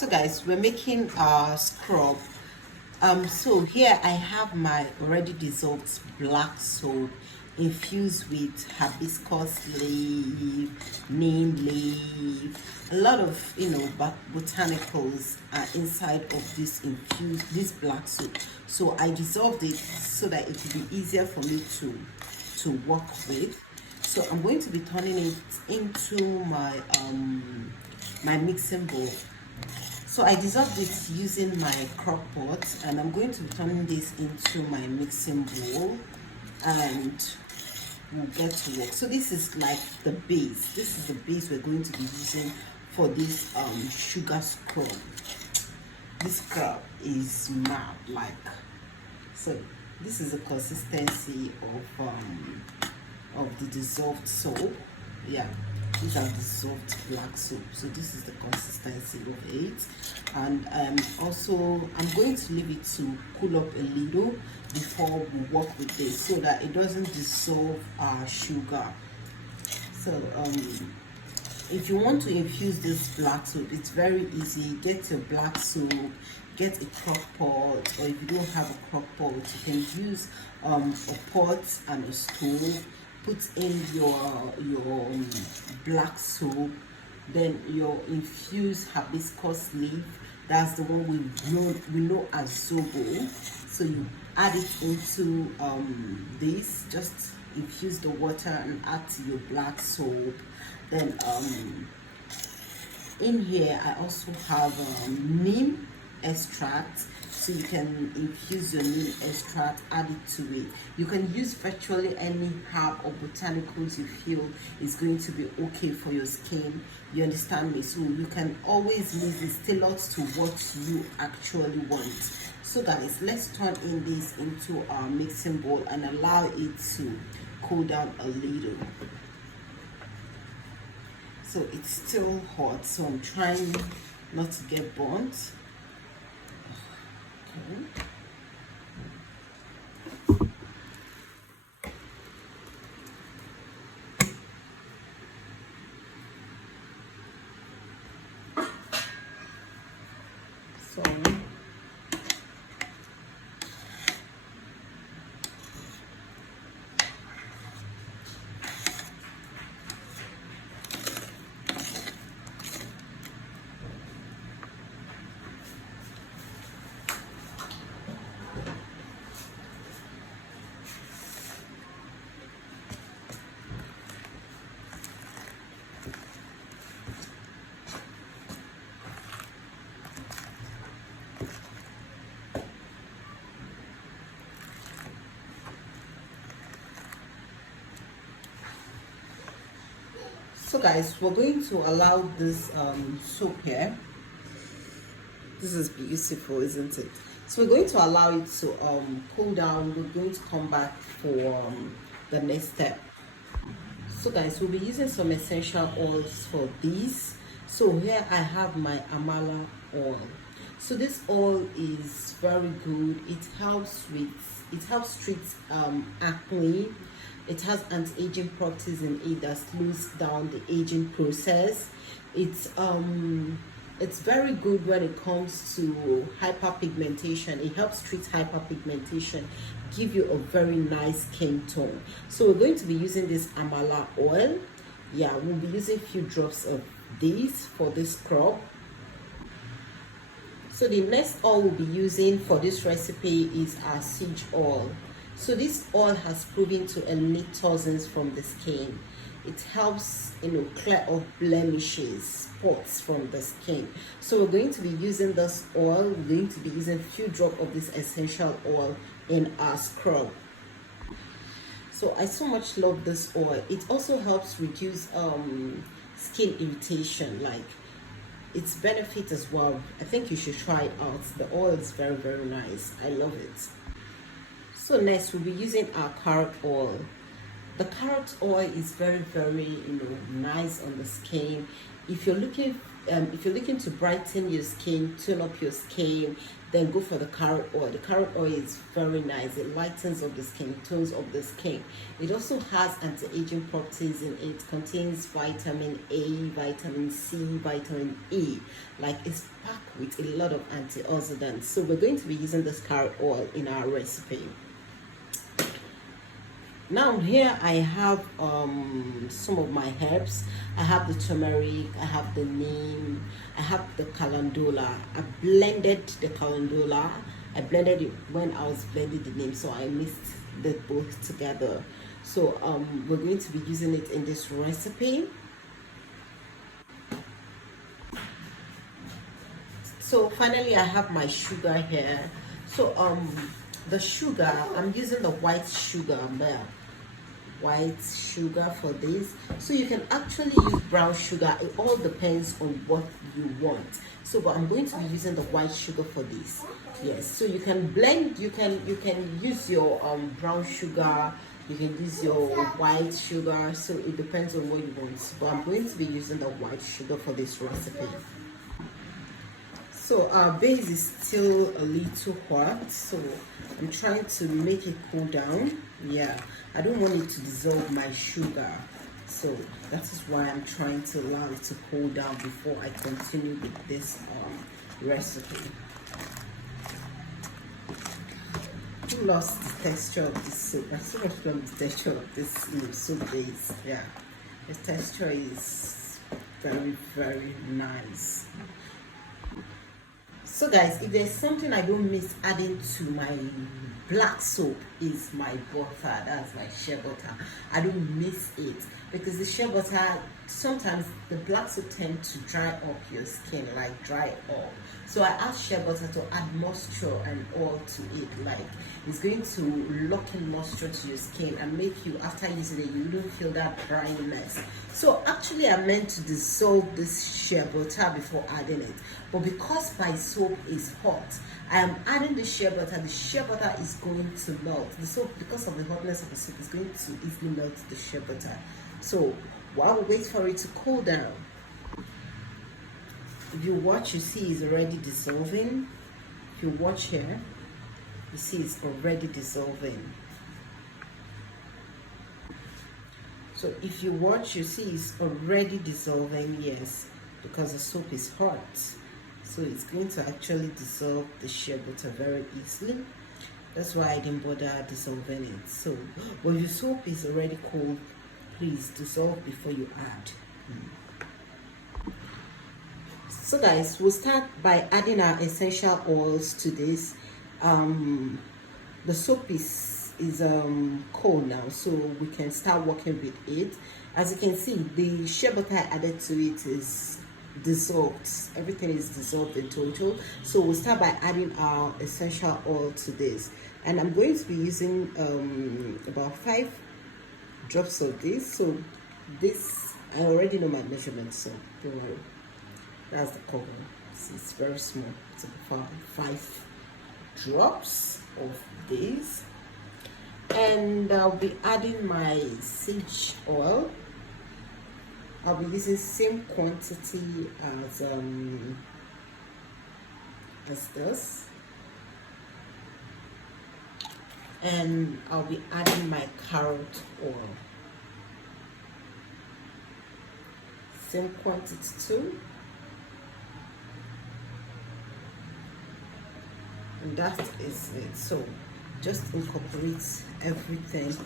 So guys, we're making our scrub. So here I have my already dissolved black soap infused with hibiscus leaf, neem leaf, a lot of botanicals are inside of this black soap. So I dissolved it so that it will be easier for me to work with. So I'm going to be turning it into my mixing bowl. So I dissolved it using my crock pot, and I'm going to be turning this into my mixing bowl, and we'll get to work. So this is like the base. This is the base we're going to be using for this sugar scrub. This scrub is mad, like, so this is the consistency of the dissolved soap. Yeah, these are dissolved black soap, so this is the consistency of it. And also I'm going to leave it to cool up a little before we work with this, so that it doesn't dissolve our sugar. So if you want to infuse this black soap, it's very easy. Get your black soap, get a crock pot, or if you don't have a crock pot, you can use a pot and a stove. Put in your black soap, then your infused hibiscus leaf. That's the one we know as zobo. So you add it into this. Just infuse the water and add to your black soap. Then in here I also have neem extract, so you can infuse your neem extract, add it to it. You can use virtually any herb or botanicals you feel is going to be okay for your skin. You understand me? So you can always mix this tailored to what you actually want. So guys, let's turn in this into our mixing bowl and allow it to cool down a little. So it's still hot, so I'm trying not to get burnt. Okay. So So guys, we're going to allow this soap here. This is beautiful, isn't it? So we're going to allow it to cool down. We're going to come back for the next step. So guys, we'll be using some essential oils for this. So here I have my amala oil. So this oil is very good. It helps treat acne. It has anti-aging properties in it that slows down the aging process. It's very good when it comes to hyperpigmentation. It helps treat hyperpigmentation, give you a very nice skin tone. So we're going to be using this amala oil. Yeah, we'll be using a few drops of this for this scrub. So the next oil we'll be using for this recipe is our sage oil. So this oil has proven to eliminate toxins from the skin. It helps, clear off blemishes, spots from the skin. So we're going to be using this oil. We're going to be using a few drops of this essential oil in our scrub. So I so much love this oil. It also helps reduce skin irritation, like its benefit as well. I think you should try it out. The oil is very, very nice. I love it. So next we'll be using our carrot oil. The carrot oil is very, very nice on the skin. If you're looking if you're looking to brighten your skin, tone up your skin, then go for the carrot oil. The carrot oil is very nice. It lightens up the skin, tones up the skin. It also has anti-aging properties in it. Contains vitamin A, vitamin C, vitamin E. Like, it's packed with a lot of antioxidants. So we're going to be using this carrot oil in our recipe. Now here I have some of my herbs. I have the turmeric, I have the neem, I have the calendula. I blended the calendula. I blended it when I was blending the neem, so I mixed the both together. So we're going to be using it in this recipe. So finally I have my sugar here. So the sugar, I'm using the white sugar for this. So you can actually use brown sugar. It all depends on what you want. So but I'm going to be using the white sugar for this. Yes, so you can blend, you can use your brown sugar, you can use your white sugar, so it depends on what you want. But I'm going to be using the white sugar for this recipe. So our base is still a little hot, so I'm trying to make it cool down. Yeah, I don't want it to dissolve my sugar, so that is why I'm trying to allow it to cool down before I continue with this recipe. Who lost the texture of this soup? I so much love the texture of this soup base. Yeah, the texture is very, very nice. So guys, if there's something I don't miss adding to my black soap, is my butter. That's my shea butter. I don't miss it because the shea butter, sometimes the black soap tend to dry up your skin, like dry up. So I add shea butter to add moisture and oil to it. Like, it's going to lock in moisture to your skin and make you, after using it, you don't feel that dryness. So actually I meant to dissolve this shea butter before adding it, but because my soap is hot, I am adding the shea butter. The shea butter is going to melt. The soap, because of the hotness of the soap, is going to easily melt the shea butter. So while we wait for it to cool down, if you watch, you see it's already dissolving. If you watch here, you see it's already dissolving. So if you watch, you see it's already dissolving, yes, because the soap is hot. So it's going to actually dissolve the shea butter very easily. That's why I didn't bother dissolving it. So when your soap is already cold, please dissolve before you add. So guys, we'll start by adding our essential oils to this. The soap is cold now, so we can start working with it. As you can see, the shea butter I added to it is dissolved. Everything is dissolved in total. So we'll start by adding our essential oil to this, and I'm going to be using about 5 drops of this. So this, I already know my measurements, so don't worry. That's the cover. See, it's very small. It's about 5 drops of this, and I'll be adding my sage oil. I'll be using same quantity as this, and I'll be adding my carrot oil, same quantity too, and that is it. So just incorporate everything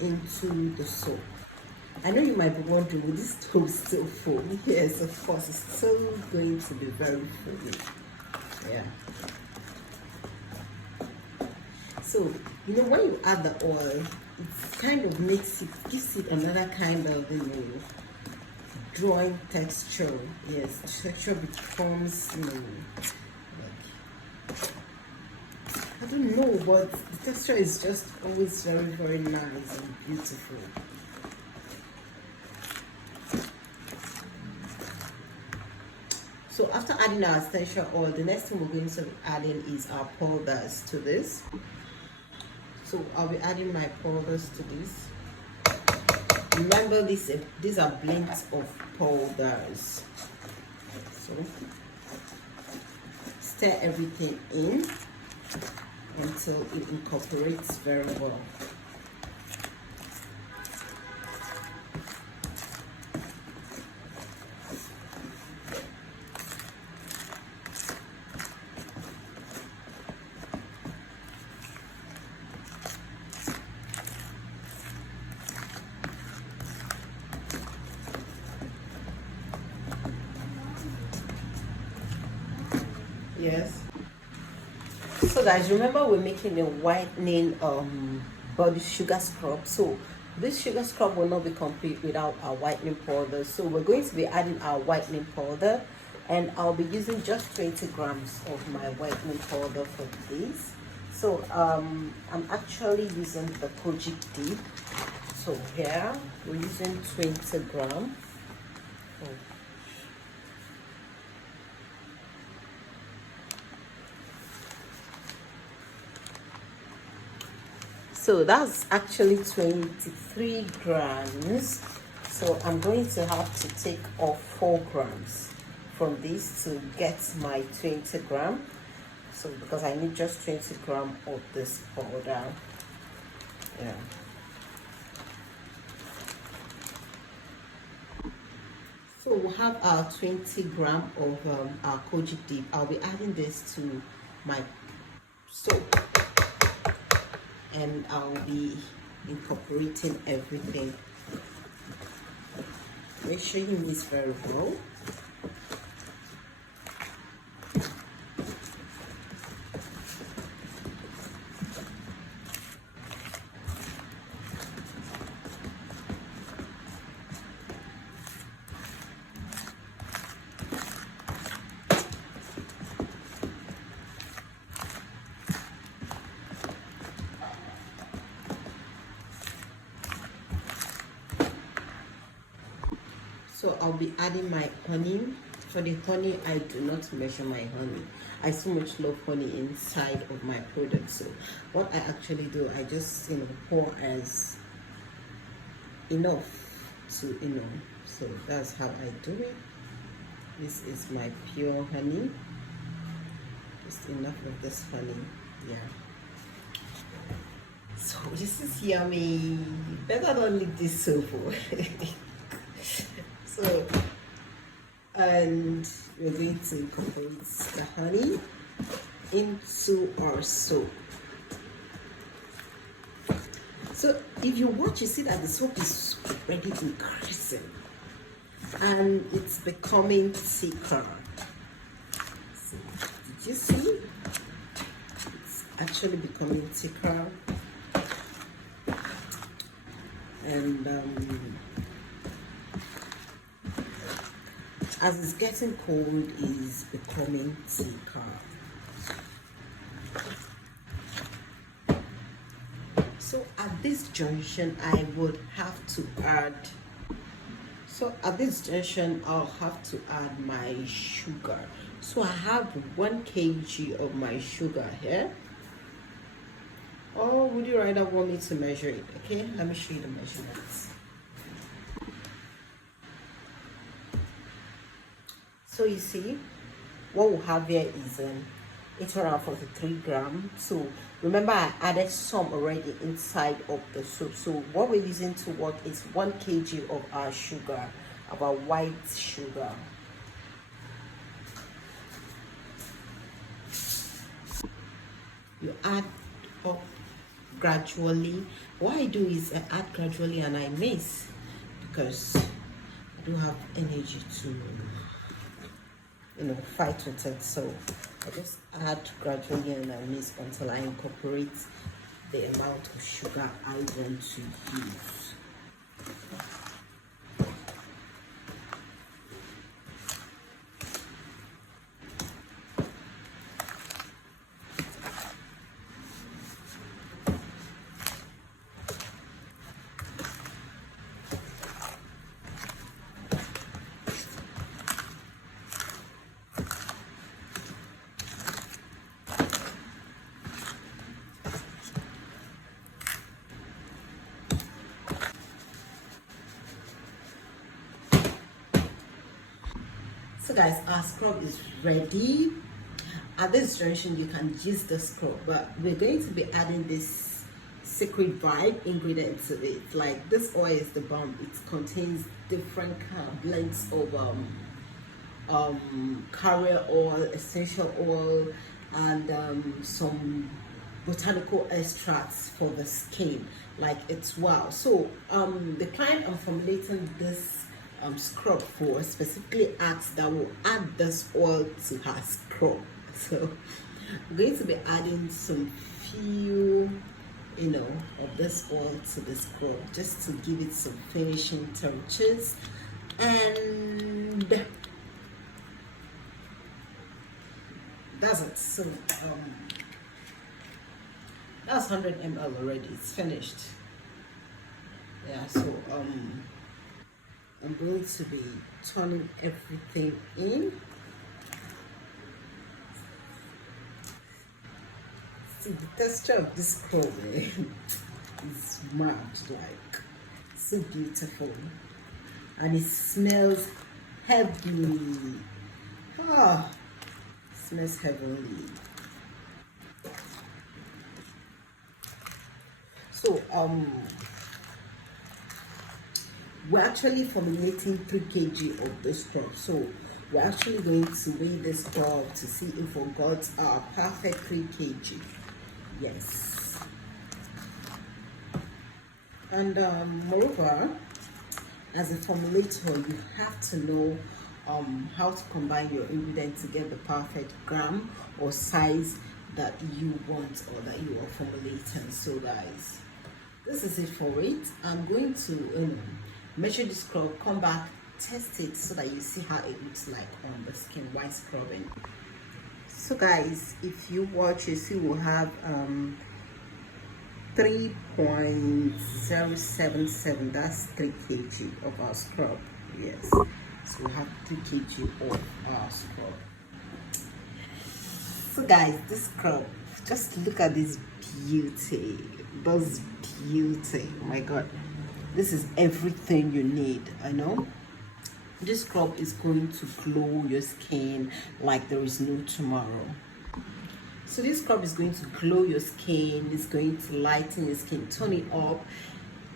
into the soap. I know you might be wondering, will this stove still full? Yes, of course, it's still going to be very full. Yeah. So, you know, when you add the oil, it kind of gives it another kind of, drawing texture. Yes, the texture becomes, I don't know, but the texture is just always very, very nice and beautiful. So after adding our essential oil, the next thing we're going to be adding is our powders to this. So I'll be adding my powders to this. Remember, these are blends of powders. So stir everything in until it incorporates very well. Yes. So guys, remember we're making a whitening body sugar scrub. So this sugar scrub will not be complete without our whitening powder. So we're going to be adding our whitening powder, and I'll be using just 20 grams of my whitening powder for this. So I'm actually using the kojic dip. So here we're using 20 grams. Oh. So that's actually 23 grams. So I'm going to have to take off 4 grams from this to get my 20 gram. So because I need just 20 gram of this powder. Yeah. So we'll have our 20 gram of our kojic dip. I'll be adding this to my soap, and I'll be incorporating everything. Make sure you mix very well. So I'll be adding my honey. For the honey, I do not measure my honey. I so much love honey inside of my product. So what I actually do, I just pour as enough to So that's how I do it. This is my pure honey. Just enough of this honey. Yeah. So this is yummy. Better not leave this soap. So, and we're going to incorporate the honey into our soap. So if you watch, you see that the soap is already increasing and it's becoming thicker. So, did you see? It's actually becoming thicker. And as it's getting cold, is becoming thicker. So at this junction, I would have to add. So at this junction, I'll have to add my sugar. So I have 1 kg of my sugar here. Or would you rather want me to measure it? Okay, let me show you the measurements. So you see, what we have here is 843 grams. So remember, I added some already inside of the soup. So what we're using to work is 1 kg of our sugar, of our white sugar. You add up gradually. What I do is I add gradually and I mix, because I don't have energy to fight with it. So I just add gradually and I mix until I incorporate the amount of sugar I want to use. So guys, our scrub is ready. At this junction you can use the scrub, but we're going to be adding this secret vibe ingredient to it. Like, this oil is the bomb. It contains different kind of blends of carrier oil, essential oil, and some botanical extracts for the skin. Like, it's wow. So the client I'm formulating this scrub for specifically asked that will add this oil to her scrub. So I'm going to be adding some few, of this oil to the scrub, just to give it some finishing touches. And that's it. So that's 100 ml already. It's finished. Yeah. So I'm going to be turning everything in. See, the texture of this scrub is mad, like, so beautiful, and it smells heavily. Ah, smells heavenly. So we're actually formulating 3 kg of this scrub. So we're actually going to weigh this scrub to see if we got our perfect 3 kg. Yes. And moreover, as a formulator, you have to know how to combine your ingredients to get the perfect gram or size that you want or that you are formulating. So guys, this is it for it. I'm going to measure the scrub, come back, test it so that you see how it looks like on the skin while scrubbing. So guys, if you watch, you see we'll have 3.077, that's 3 kg of our scrub. Yes, so we have 3 kg of our scrub. So guys, this scrub, just look at this beauty. This beauty, oh my god, this is everything you need. I know this scrub is going to glow your skin like there is no tomorrow. So this scrub is going to glow your skin, it's going to lighten your skin, tone it up,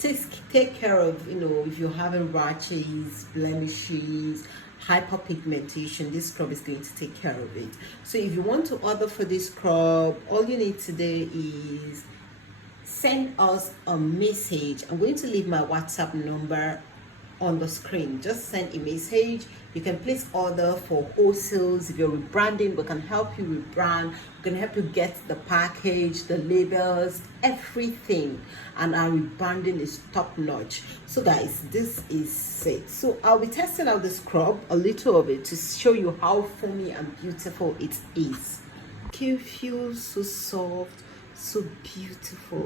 take care of, if you're having rashes, blemishes, hyperpigmentation, this scrub is going to take care of it. So if you want to order for this scrub, all you need to do is send us a message. I'm going to leave my WhatsApp number on the screen. Just send a message. You can place order for wholesales. If you're rebranding, we can help you rebrand. We can help you get the package, the labels, everything. And our rebranding is top notch. So guys, this is it. So I'll be testing out the scrub, a little of it, to show you how foamy and beautiful it is. It feels so soft, so beautiful.